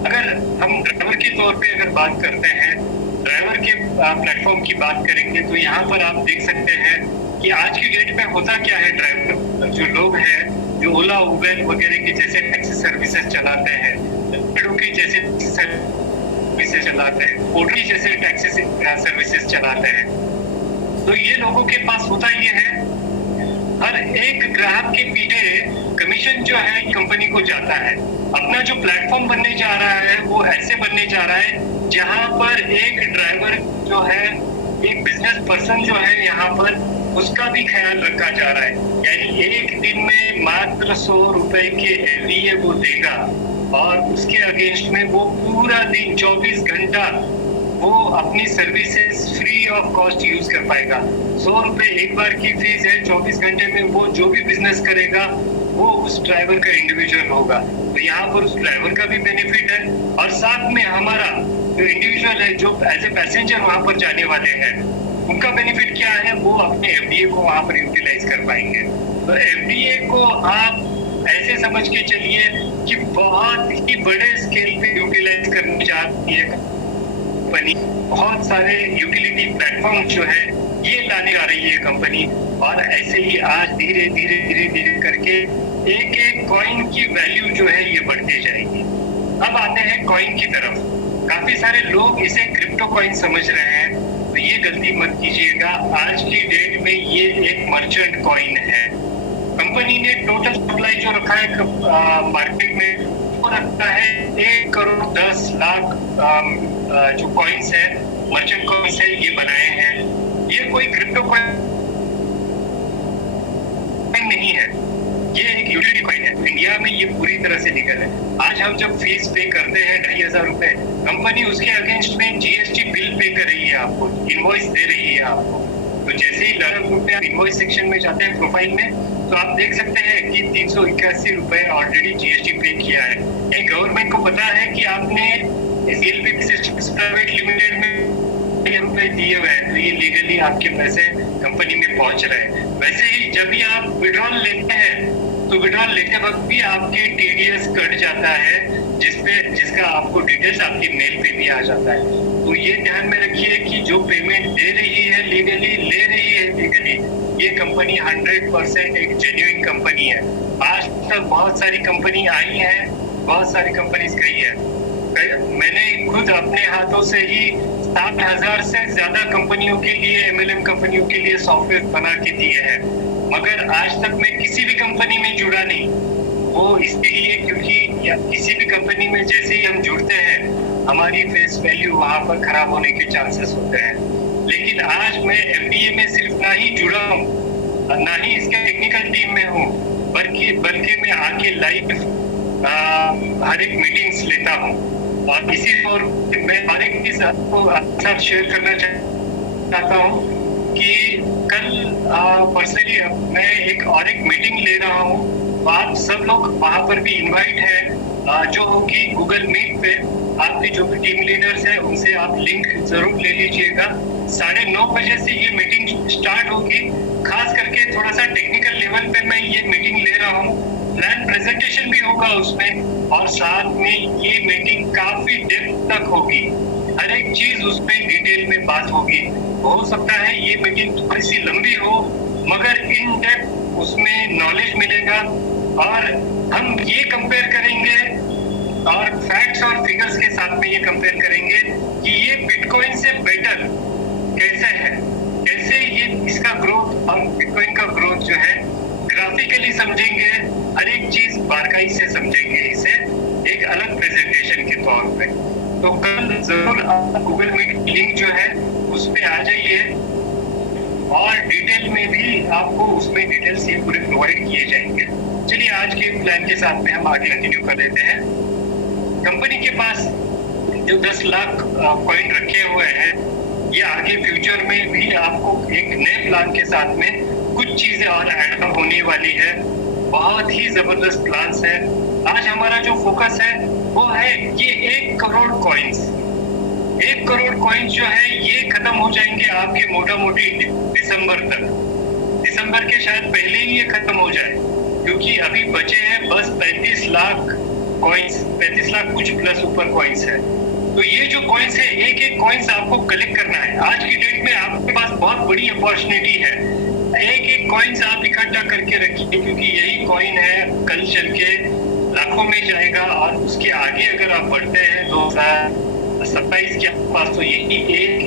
अगर हम ड्राइवर के तौर पे अगर बात करते हैं, ड्राइवर के प्लेटफॉर्म की बात करेंगे तो यहाँ पर आप देख सकते हैं कि आज की डेट में होता क्या है। ड्राइवर जो लोग हैं जो ओला उबेर वगैरह के जैसे टैक्सी सर्विसेज चलाते हैं, रैपिडो के जैसे सर्विसेज चलाते हैं, ओला जैसे टैक्सी सर्विसेज चलाते हैं, तो ये लोगों के पास होता ये है हर एक ग्राहक के पीछे कमीशन जो है कंपनी को जाता है। अपना जो प्लेटफॉर्म बनने जा रहा है वो ऐसे बनने जा रहा है जहां पर एक ड्राइवर जो है, एक बिजनेस पर्सन जो है यहाँ पर उसका भी ख्याल रखा जा रहा है। यानी एक दिन में मात्र 100 रुपए के लिए वो देगा और उसके अगेंस्ट में वो पूरा दिन 24 घंटा वो अपनी services free of cost use कर पाएगा। 100 रुपए एक बार की फीस है, 24 घंटे में वो जो भी बिजनेस करेगा वो उस ड्राइवर का इंडिविजुअल होगा। तो यहाँ पर उस ड्राइवर का भी बेनिफिट है और साथ में हमारा जो इंडिविजुअल है जो एज ए पैसेंजर वहां पर जाने वाले हैं उनका बेनिफिट क्या है, वो अपने एफडीए को वहां पर यूटिलाइज कर पाएंगे। तो एफडीए को आप ऐसे समझ के चलिए कि बहुत ही बड़े स्केल पे यूटिलाइज करने जा रही है कंपनी। बहुत सारे यूटिलिटी प्लेटफॉर्म जो है ये लाने आ रही है कंपनी और ऐसे ही आज धीरे धीरे करके एक एक कॉइन की वैल्यू जो है ये बढ़ती जाएगी। अब आते हैं कॉइन की तरफ। काफी सारे लोग इसे क्रिप्टो कॉइन समझ रहे हैं, तो ये गलती मत कीजिएगा। आज की डेट में ये एक मर्चेंट कॉइन है। कंपनी ने टोटल सप्लाई जो रखा है मार्केट में वो रखता है 1 करोड़ 10 लाख जो कॉइन्स है, मर्चेंट कॉइन्स है, ये बनाए हैं। ये कोई क्रिप्टो कॉइन नहीं है, ये एक यूटिलिटी कॉइन है। इंडिया में ये पूरी तरह से लीगल है। आज हम जब फीस पे करते हैं 2500 रुपए, कंपनी उसके अगेंस्ट में जीएसटी बिल पे कर रही है, आपको इनवॉइस दे रही है आपको। तो जैसे ही लर्नर ग्रुप में आप इनवॉइस सेक्शन में जाते हैं प्रोफाइल में, तो आप देख सकते हैं कि 381 रुपए ऑलरेडी जीएसटी पे किया है। ये गवर्नमेंट को पता है कि आपने सीएलपी सिस्टम्स प्राइवेट लिमिटेड में रुपए दिए हुए हैं, तो ये लीगली आपके पैसे कंपनी में पहुंच रहे हैं। वैसे ही जब भी आप विड्रॉल लेते हैं तो विड्रॉल लेते वक्त भी आपके टीडीएस कट जाता है, जिसका आपको डिटेल्स आपके मेल पे भी आ जाता है। तो ये ध्यान में रखिए कि जो पेमेंट दे रही है लीगली, ले रही है लीगली, ये कंपनी 100% एक जेन्युइन कंपनी है। आज तक बहुत सारी कंपनी आई है, बहुत सारी कंपनीज गई है। मैंने खुद अपने हाथों से ही 7,000 से ज्यादा कंपनियों के लिए, एमएलएम कंपनियों के लिए सॉफ्टवेयर बना के दिए हैं, मगर आज तक मैं किसी भी कंपनी में जुड़ा नहीं। वो इसलिए क्योंकि किसी भी कंपनी में जैसे ही हम जुड़ते हैं हमारी फेस वैल्यू वहां पर खराब होने के चांसेस होते हैं। लेकिन आज मैं एफडीए में सिर्फ ना ही जुड़ा हूँ, ना ही इसके टेक्निकल टीम में हूँ, बल्कि मैं आके लाइव हर एक मीटिंग्स लेता हूँ। और इसी और मैं हर एक चीज आपको साथ शेयर करना चाहता हूँ कि कल पर्सनली मैं एक और एक मीटिंग ले रहा हूँ। आप सब लोग वहां पर भी इनवाइट है, जो होगी गूगल मीट पे। आपके जो भी टीम लीडर्स हैं उनसे आप लिंक जरूर ले लीजिएगा। 9:30 बजे से ये मीटिंग स्टार्ट होगी। खास करके थोड़ा सा टेक्निकल लेवल पे मैं ये मीटिंग ले रहा हूँ। प्लान प्रेजेंटेशन भी होगा उसमें और साथ में ये मीटिंग काफी डेप्थ तक होगी। हर एक चीज उसमें डिटेल में बात होगी। हो सकता है ये मीटिंग थोड़ी सी लंबी हो, मगर इन डेप्थ उसमें नॉलेज मिलेगा और हम ये कंपेयर करेंगे और फैक्ट्स और फिगर्स के साथ में ये कंपेयर करेंगे कि ये बिटकॉइन से बेटर कैसे है, कैसे ये इसका ग्रोथ और बिटकॉइन का ग्रोथ जो है ग्राफिकली समझेंगे, हर एक चीज बारकाई से समझेंगे इसे एक अलग प्रेजेंटेशन के तौर पे। तो कल जरूर आप गूगल मीट लिंक जो है उस पे आ जाइए और डिटेल में भी आपको उसमें डिटेल्स ये पूरे प्रोवाइड किए जाएंगे। चलिए आज के प्लान के साथ में हम आगे कंटिन्यू कर देते हैं। कंपनी के पास जो 10 लाख कॉइन रखे हुए हैं, ये आगे फ्यूचर में भी आपको एक नए प्लान के साथ में कुछ चीजें और ऐड होने वाली है। बहुत ही जबरदस्त प्लान्स है। आज हमारा जो फोकस है वो है ये 1 करोड़ कॉइन्स। 1 करोड़ कॉइन्स जो है ये खत्म हो जाएंगे आपके मोटा मोटी दिसंबर तक। दिसंबर के शायद पहले ही ये खत्म हो जाए, क्योंकि अभी बचे हैं बस 35 लाख कॉइन्स, 35 लाख कुछ प्लस ऊपर कॉइन्स है। तो ये जो कॉइन्स है, एक एक कॉइन्स आपको कलेक्ट करना है। आज की डेट में आपके पास बहुत बड़ी अपॉर्चुनिटी है। एक एक कॉइन्स आप इकट्ठा करके रखिए, क्योंकि यही कॉइन है कल चल के लाखों में जाएगा और उसके आगे अगर आप बढ़ते हैं 2027 के आसपास तो यही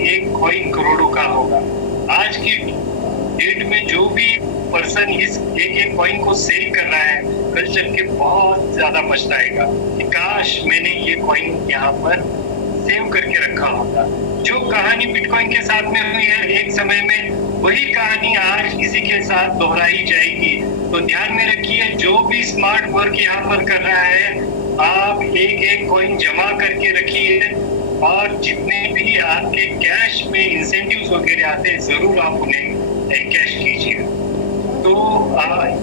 एक कॉइन करोड़ों का होगा। आज की डेट में जो भी पर्सन इस एक कॉइन को सेल कर रहा है, कल चल के बहुत ज्यादा पछताएगा कि काश मैंने ये कॉइन यहाँ पर सेव करके रखा होता। जो कहानी बिटकॉइन के साथ में हुई है एक समय में, वही कहानी आज किसी के साथ दोहराई जाएगी। तो ध्यान में रखिए, जो भी स्मार्ट वर्क यहाँ पर कर रहा है, आप एक एक कॉइन जमा करके रखिए। और जितने भी आपके कैश में इंसेंटिव्स वगैरह आते हैं जरूर आप उन्हें कैश कीजिए। तो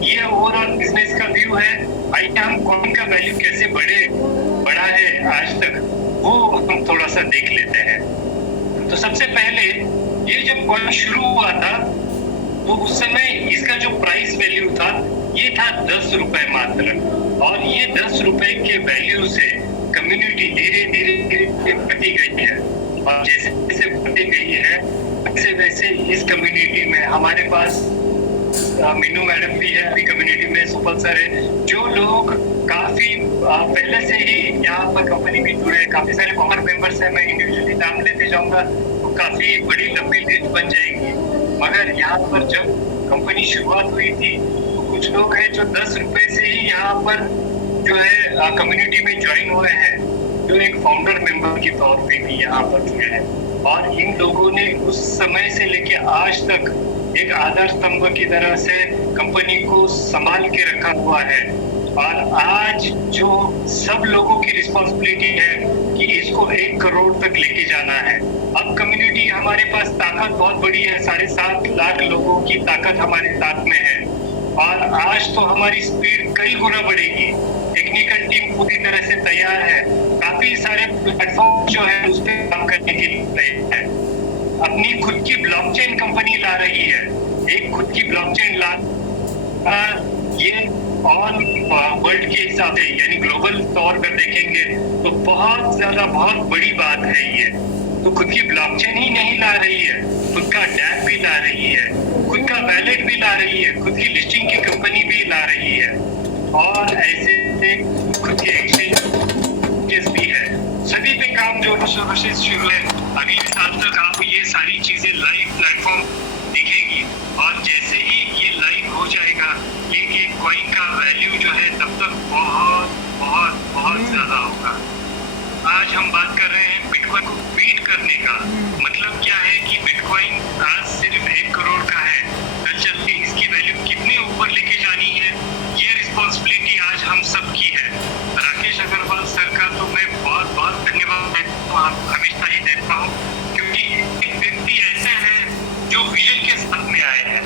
ये ओवरऑल बिजनेस का व्यू है। आइए हम कॉइन का वैल्यू कैसे बढ़ा है आज तक वो हम थोड़ा सा देख लेते हैं। तो सबसे पहले ये जब कॉइन शुरू हुआ था तो उस समय इसका जो प्राइस वैल्यू था ये था 10 रुपए मात्र, और ये 10 रुपए के वैल्यू से कम्युनिटी धीरे धीरे बढ़ती गई है, और जैसे जैसे बढ़ती गई है वैसे वैसे इस कम्युनिटी में हमारे पास मीनू मैडम भी है अभी कम्युनिटी में, सुपल सर है, जो लोग काफी पहले से ही यहाँ पर कंपनी में जुड़े हैं। काफी सारे कॉमन मेंबर्स हैं, मैं इंडिविजुअली नाम लेते जाऊंगा तो काफी बड़ी लंबी लिस्ट बन जाएगी। मगर यहाँ पर जब कंपनी शुरुआत हुई थी तो कुछ लोग हैं जो 10 रुपए से ही यहाँ पर जो है कम्युनिटी में ज्वाइन हुए हैं, जो एक फाउंडर मेंबर के तौर पे भी यहाँ पर जुड़े हैं, और इन लोगों ने उस समय से लेके आज तक एक आधार स्तंभ की तरह से कंपनी को संभाल के रखा हुआ है। और आज जो सब लोगों की रिस्पॉन्सिबिलिटी है कि इसको 1 करोड़ तक लेके जाना है। अब कम्युनिटी हमारे पास ताकत बहुत बड़ी है, 7.5 लाख लोगों की ताकत हमारे साथ में है, और आज तो हमारी स्पीड कई गुना बढ़ेगी। टेक्निकल टीम पूरी तरह से तैयार है, काफी सारे प्लेटफॉर्म जो है उस पर काम करने के लिए तैयार है। अपनी खुद की ब्लॉकचेन कंपनी ला रही है, एक खुद की ब्लॉकचेन ला ये ऑन वर्ल्ड के हिसाब से यानी ग्लोबल तौर पर देखेंगे तो बहुत बड़ी बात है ये। तो खुद की ब्लॉकचेन ही नहीं ला रही है, खुद का डैप भी ला रही है, खुद का वैलेट भी ला रही है, खुद की लिस्टिंग की कंपनी भी ला रही है, और ऐसे खुद के एक्सचेंज भी है। सभी पे काम जो शुरू है। अगले साल तक आपको ये सारी चीजें लाइव प्लेटफॉर्म दिखेगी, और जैसे ही ये लाइव हो जाएगा ये कॉइन का वैल्यू जो है तब तक बहुत बहुत बहुत ज्यादा होगा। आज हम बात कर रहे हैं बिटकॉइन को बीट करने का। मतलब क्या है कि बिटकॉइन आज सिर्फ 1 करोड़ का है, कल चल के इसकी वैल्यू कितने ऊपर लेके जानी है ये रिस्पॉन्सिबिलिटी आज हम सब की है। राकेश अग्रवाल सर का तो मैं बहुत बहुत धन्यवाद देता हूँ, हमेशा ही देता हूँ, क्योंकि एक व्यक्ति ऐसे है जो विजन के साथ में आए हैं।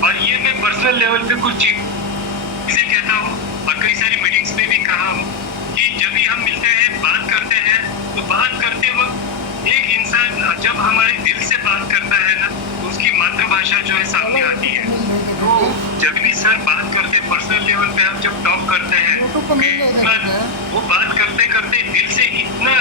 और ये मैं पर्सनल लेवल पे कुछ चीजें कहता हूँ और कई सारी मीटिंग्स में भी कहा हूँ कि जब भी हम मिलते हैं बात करते हैं तो बात करते वक्त एक इंसान जब हमारे दिल से बात करता है ना तो उसकी मातृभाषा जो है सामने आती है। तो जब भी सर बात करते पर्सनल लेवल पे हम जब टॉक करते हैं वो बात करते करते दिल से इतना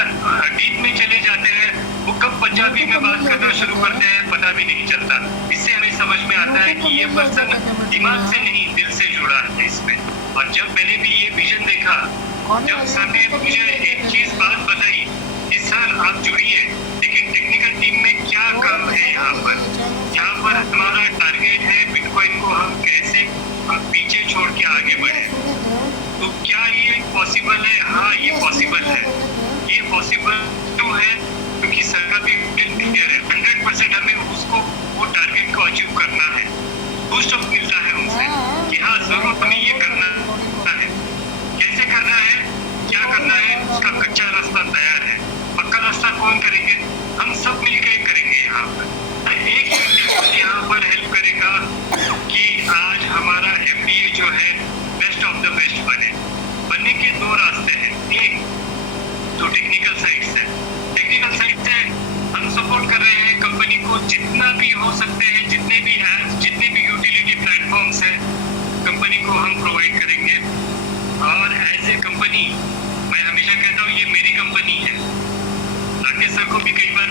डीप में चले जाते हैं, वो कब पंजाबी में बात करना शुरू करते हैं पता भी नहीं चलता। इससे हमें समझ में आता है कि ये पर्सन दिमाग से नहीं दिल से जुड़ा है इसमें। और जब मैंने भी ये विजन देखा, जब सर ने मुझे एक चीज बात बताई कि सर आप जुड़िए, लेकिन टेक्निकल टीम में क्या काम है यहाँ पर हमारा टारगेट है बिटकॉइन को हम कैसे पीछे छोड़ के आगे बढ़े। तो क्या ये पॉसिबल है? हाँ ये पॉसिबल है। ये पॉसिबल क्यों है? क्योंकि सर का भी क्लियर है, 100% हमें उसको वो टारगेट को अचीव करना है। बूस्ट अप मिलता है उनसे कि हाँ जरूर हमें ये करना है। कैसे करना है, क्या करना है, उसका कच्चा रास्ता तैयार है। पक्का रास्ता कौन करेंगे? हम सब मिलकर करेंगे। यहाँ पर एक इंडिविजुअल यहाँ पर हेल्प करेगा कि आज हमारा एफडीए जो है बेस्ट ऑफ द बेस्ट बनने के 2 रास्ते हैं। एक तो टेक्निकल साइड से हम सपोर्ट कर रहे हैं कंपनी को, जितना भी हो सकते हैं, जितने भी ऐप्स, जितने भी यूटिलिटी प्लेटफॉर्म्स हैं कंपनी को हम प्रोवाइड करेंगे। और एज ए कंपनी मैं हमेशा कहता हूँ ये मेरी कंपनी है। राकेश सर को भी कई बार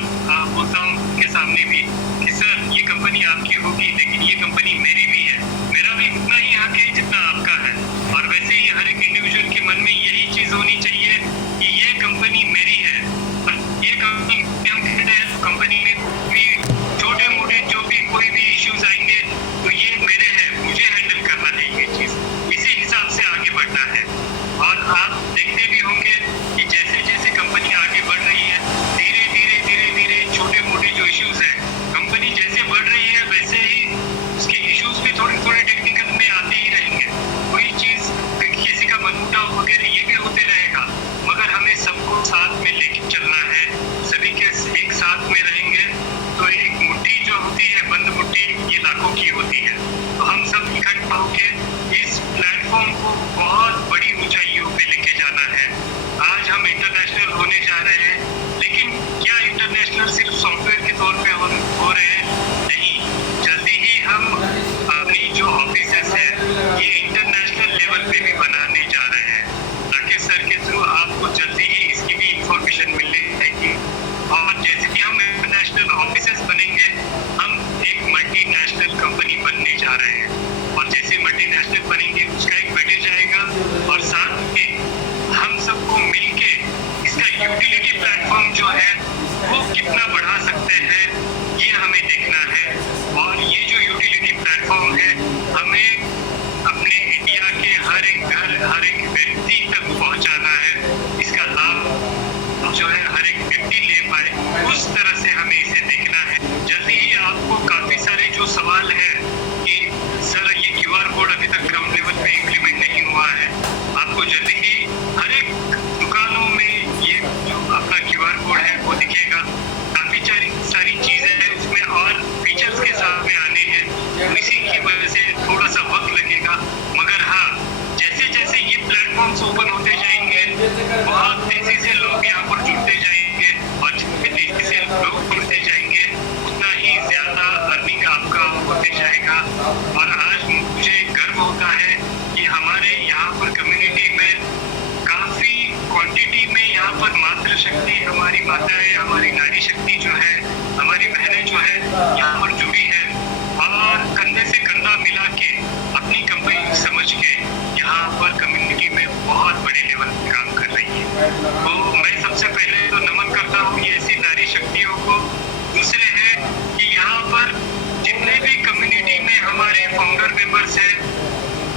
बोलता हूँ के सामने भी कि सर ये कंपनी आपकी होगी लेकिन ये कंपनी मेरी भी है, मेरा भी उतना ही हक है जितना आपका है। और वैसे ही हर एक इंडिविजुअल के मन में यही चीज होनी चाहिए कि ये कंपनी मेरी है। और ये कंपनी हम कहते हैं तो कंपनी में भी छोटे मोटे जो भी कोई भी इश्यूज आएंगे तो ये मेरे हैं, मुझे हैंडल करना है ये चीज, इसी हिसाब से आगे बढ़ना है। और आप देखते भी होंगे कि जैसे जैसे कंपनी आगे बढ़ रही है धीरे धीरे छोटे मोटे जो इश्यूज है कंपनी जैसे बढ़ रही है वैसे ही उसके इश्यूज भी तक पहुंचाना है, इसका लाभ जो है हर एक व्यक्ति ले पाए, उस तरह से हमें इसे देखना है। जल्दी ही आपको काफी सारे जो सवाल है कि सर ये QR कोड अभी तक ग्राउंड लेवल पे इम्प्लीमेंट नहीं हुआ है, आपको जल्दी ही हर एक दुकानों में ये जो आपका QR कोड है वो दिखेगा। काफी सारी चीजें हैं उसमें और फीचर्स के साथ में आने हैं, इसी की वजह से थोड़ा सा वक्त लगेगा। मगर हाँ, जैसे जैसे ये प्लेटफॉर्म्स ओपन होते जाएंगे, बहुत तेजी से लोग यहाँ पर जुड़ते जाएंगे और जितने तेजी से लोग जुड़ते जाएंगे उतना ही ज्यादा अर्निंग आपका होते जाएगा। और आज मुझे गर्व होता है कि हमारे यहाँ पर कम्युनिटी में काफी क्वांटिटी में यहाँ पर मातृशक्ति, हमारी माताएं, हमारी नारी शक्ति जो है, हमारी बहनें जो है यहाँ पर जुड़ी है और कंधे से कंधा मिला के अपनी कंपनी समझ के यहाँ पर कम्युनिटी में बहुत बड़े लेवल पे काम कर रही है। तो मैं सबसे पहले तो नमन करता हूँ ये ऐसी नारी शक्तियों को। दूसरे है कि यहाँ पर जितने भी कम्युनिटी में हमारे फाउंडर मेंबर्स हैं,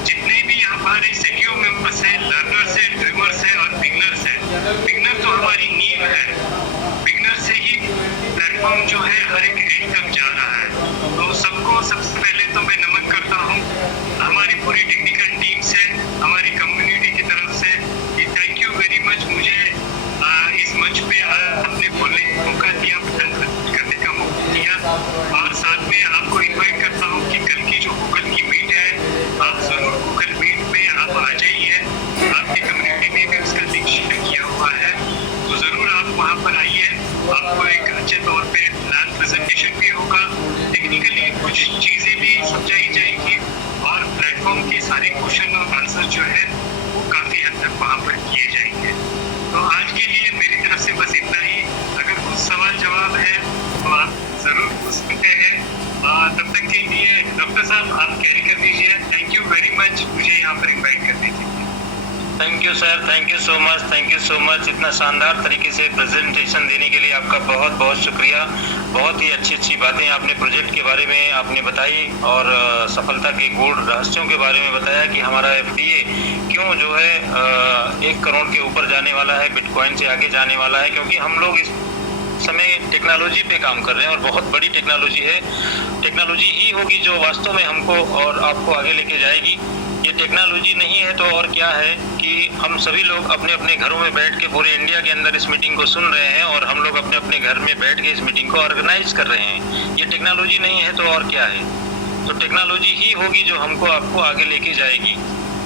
जितने भी हमारे सीईओ मेंबर्स हैं, लर्नर्स हैं, ड्रीमर्स हैं और बिगनर्स हैं। बिगनर तो हमारी नींव है, बिगनर से ही प्लेटफॉर्म जो है हर एक एंड तक जा रहा है। तो सबको सबसे पहले तो मैं नमन करता हूँ हमारी पूरी टेक्निकल टीम से, हमारी कम्युनिटी की तरफ से कि थैंक यू वेरी मच, मुझे इस मंच पे अपने बोलने का मौका दिया, करने का मौका दिया। और साथ में आपको इन्वाइट करता हूँ कि कल की जो गूगल की मीट है, आप जरूर गूगल मीट में आप आ जाइए। आपकी कम्युनिटी में भी उसका लिंक शेयर किया हुआ है, तो जरूर आप वहाँ पर आइए। आपको एक अच्छे तौर पे प्लान प्रेजेंटेशन भी होगा, टेक्निकली कुछ चीजें भी समझाई जाएगी और प्लेटफॉर्म के सारे क्वेश्चन और आंसर जो है वो काफी हद तक वहाँ पर किए जाएंगे। तो आज के लिए मेरी तरफ से बस इतना ही। अगर कुछ सवाल जवाब है तो आप जरूर पूछ सकते हैं। तब तक के लिए डॉक्टर साहब आप कैरी कर दीजिए। थैंक यू वेरी मच, मुझे यहाँ पर इन्वाइट करने के लिए। Thank you sir, thank you so much, thank you so much. इतना शानदार तरीके से प्रेजेंटेशन देने के लिए आपका बहुत बहुत शुक्रिया। बहुत ही अच्छी अच्छी बातें आपने प्रोजेक्ट के बारे में आपने बताई और सफलता के गूढ़ रहस्यों के बारे में बताया कि हमारा FDA क्यों जो है 1 करोड़ के ऊपर जाने वाला है, बिटकॉइन से आगे जाने वाला है। क्योंकि हम लोग इस समय टेक्नोलॉजी पे काम कर रहे हैं और बहुत बड़ी टेक्नोलॉजी है। टेक्नोलॉजी ही होगी जो वास्तव में हमको और आपको आगे लेके जाएगी। ये टेक्नोलॉजी नहीं है तो और क्या है कि हम सभी लोग अपने अपने घरों में बैठ के पूरे इंडिया के अंदर इस मीटिंग को सुन रहे हैं और हम लोग अपने अपने घर में बैठ के इस मीटिंग को ऑर्गेनाइज कर रहे हैं। ये टेक्नोलॉजी नहीं है तो और क्या है। तो टेक्नोलॉजी ही होगी जो हमको आपको आगे लेके जाएगी।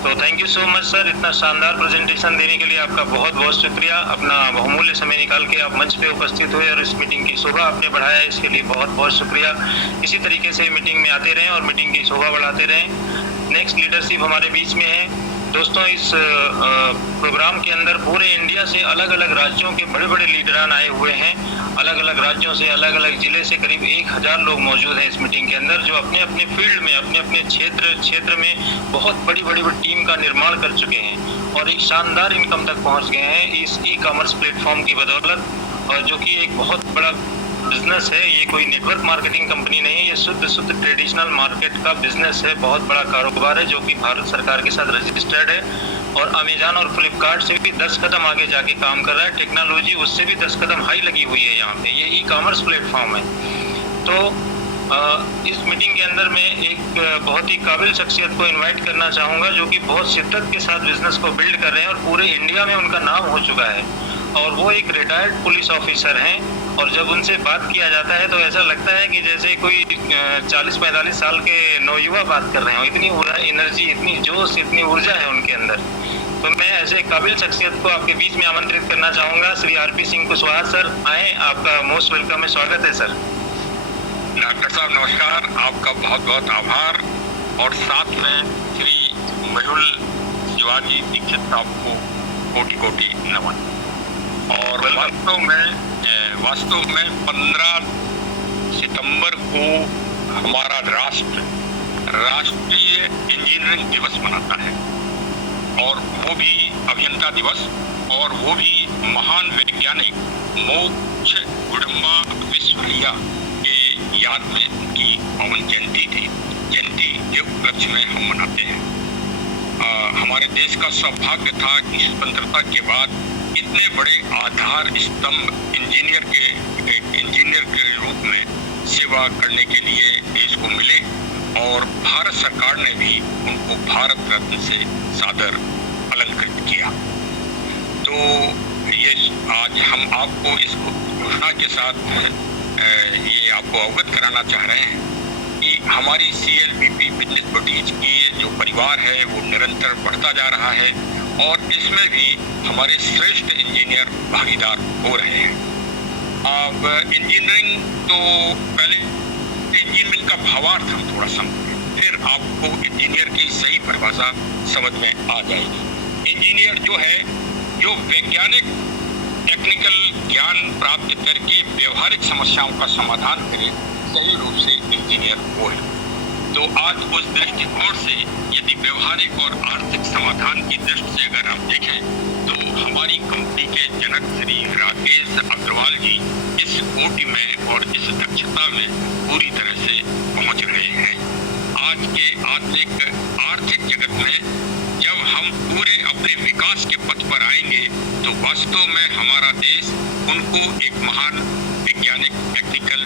तो thank you so much sir, इतना शानदार प्रेजेंटेशन देने के लिए आपका बहुत बहुत शुक्रिया। अपना बहुमूल्य समय निकाल के आप मंच पे उपस्थित हुए और इस मीटिंग की शोभा आपने बढ़ाया, इसके लिए बहुत बहुत शुक्रिया। इसी तरीके से मीटिंग में आते रहें और मीटिंग की शोभा बढ़ाते रहें। नेक्स्ट लीडरशिप हमारे बीच में है। दोस्तों, इस प्रोग्राम के अंदर पूरे इंडिया से अलग अलग राज्यों के बड़े बड़े लीडरान आए हुए हैं। अलग अलग राज्यों से, अलग अलग जिले से करीब 1000 लोग मौजूद हैं इस मीटिंग के अंदर, जो अपने अपने फील्ड में, अपने अपने क्षेत्र में बहुत बड़ी टीम का निर्माण कर चुके हैं और एक शानदार इनकम तक पहुंच गए हैं इस ई-कॉमर्स प्लेटफॉर्म की बदौलत, और जो कि एक बहुत बड़ा बिजनेस है। ये कोई नेटवर्क मार्केटिंग कंपनी नहीं है, ये शुद्ध ट्रेडिशनल मार्केट का बिजनेस है। बहुत बड़ा कारोबार है जो कि भारत सरकार के साथ रजिस्टर्ड है और अमेजॉन और फ्लिपकार्ट से भी 10 कदम आगे जाके काम कर रहा है। टेक्नोलॉजी उससे भी 10 कदम हाई लगी हुई है यहाँ पे। ये ई-कॉमर्स प्लेटफॉर्म है। तो इस मीटिंग के अंदर मैं एक बहुत ही काबिल शख्सियत को इनवाइट करना चाहूँगा जो कि बहुत शिद्दत के साथ बिजनेस को बिल्ड कर रहे हैं और पूरे इंडिया में उनका नाम हो चुका है। और वो एक रिटायर्ड पुलिस ऑफिसर हैं और जब उनसे बात किया जाता है तो ऐसा लगता है कि जैसे कोई 40-45 साल के नौयुवा बात कर रहे हो। इतनी एनर्जी, इतनी जोश, इतनी ऊर्जा है उनके अंदर। तो मैं ऐसे काबिल शख्सियत को आपके बीच में आमंत्रित करना चाहूँगा। श्री RP सिंह कुशवाहा सर आए, आपका मोस्ट वेलकम है, स्वागत है सर। डॉक्टर साहब नमस्कार, आपका बहुत बहुत आभार। और साथ में श्री मेहुल शिवाजी दीक्षित साहब को कोटि कोटि नमन। और वास्तव में 15 सितंबर को हमारा राष्ट्र राष्ट्रीय इंजीनियरिंग दिवस मनाता है, और वो भी अभियंता दिवस, और वो भी महान वैज्ञानिक मोक्ष गुडम्बा विश्वकर्मा के याद में उनकी पावन जयंती के उपलक्ष्य में हम मनाते हैं। हमारे देश का सौभाग्य था कि स्वतंत्रता के बाद इतने बड़े आधार स्तंभ इंजीनियर के रूप में सेवा करने के लिए देश को मिले, और भारत सरकार ने भी उनको भारत रत्न से सादर अलंकृत किया। तो ये आज हम आपको इस घोषणा के साथ ये आपको अवगत कराना चाह रहे हैं कि हमारी CLBP बिजनेस बुटीक की जो परिवार है वो निरंतर बढ़ता जा रहा है, और इसमें भी हमारे श्रेष्ठ इंजीनियर भागीदार हो रहे हैं। अब इंजीनियरिंग तो पहले इंजीनियरिंग का भावार्थ हम थोड़ा समझें, फिर आपको इंजीनियर की सही परिभाषा समझ में आ जाएगी। इंजीनियर जो है, जो वैज्ञानिक टेक्निकल ज्ञान प्राप्त करके व्यवहारिक समस्याओं का समाधान करे, सही रूप से इंजीनियर वो है। तो आज उस दृष्टिकोण से यदि व्यवहारिक और आर्थिक समाधान की दृष्टि से अगर आप देखें, तो हमारी कंपनी के जनक श्री राकेश अग्रवाल जी इस कोटि में और इस दक्षता में पूरी तरह से पहुंच रहे हैं। आज के आर्थिक जगत में जब हम पूरे अपने विकास के पथ पर आएंगे, तो वास्तव में हमारा देश उनको एक महान वैज्ञानिक, टेक्निकल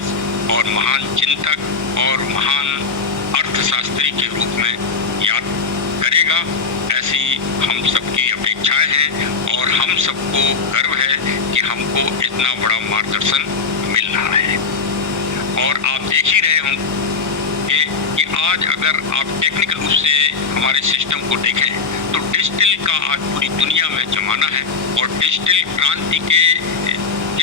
और महान चिंतक और महान अर्थशास्त्री के रूप में याद करेगा। ऐसी हम सबकी अपेक्षाएं हैं, और हम सबको गर्व है कि हमको इतना बड़ा मार्गदर्शन मिल रहा है। और आप देख ही रहे होंगे कि आज अगर आप टेक्निकल रूप से हमारे सिस्टम को देखें, तो डिजिटल का आज पूरी दुनिया में जमाना है, और डिजिटल क्रांति के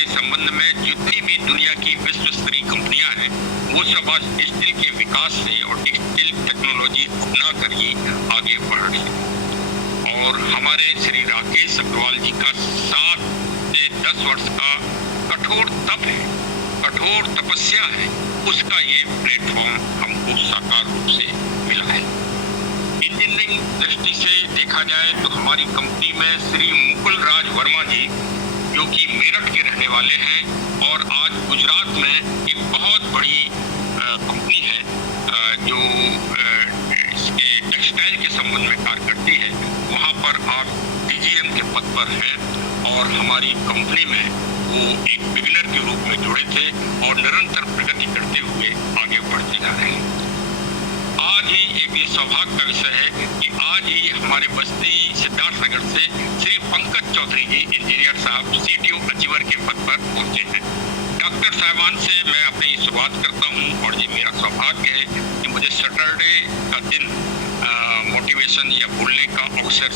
संबंध में जितनी भी दुनिया की विश्व स्तरीय कंपनियां हैं, वो सब आज डिजिटल के विकास से और डिजिटल टेक्नोलॉजी अपना कर ही आगे बढ़ रही है। और हमारे श्री राकेश अग्रवाल जी का 7 से 10 वर्ष का कठोर तप है, कठोर तपस्या है, उसका ये प्लेटफॉर्म हमको साकार रूप से मिला है। इंजीनियरिंग दृष्टि से देखा जाए तो हमारी कंपनी में श्री मुकुल राज वर्मा जी, जो कि मेरठ के रहने वाले हैं और आज गुजरात में एक बहुत बड़ी कंपनी है जो इसके टेक्सटाइल के संबंध में कार्य करती है, वहाँ पर आप DGM के पद पर हैं, और हमारी कंपनी में वो एक बिगिनर के रूप में जुड़े थे और निरंतर प्रगति करते हुए आगे बढ़ते जा रहे हैं। आज ही एक ये सौभाग्य का विषय है कि आज ही हमारे बस्ती सिद्धार्थनगर से श्री पंकज चौधरी जी इंजीनियर साहब CTO अचीवर के पद पर पहुंचे हैं। डॉक्टर साहबान से मैं अपनी शुरुआत करता हूं, और ये मेरा सौभाग्य है कि मुझे सैटरडे का दिन मोटिवेशन या बोलने का अवसर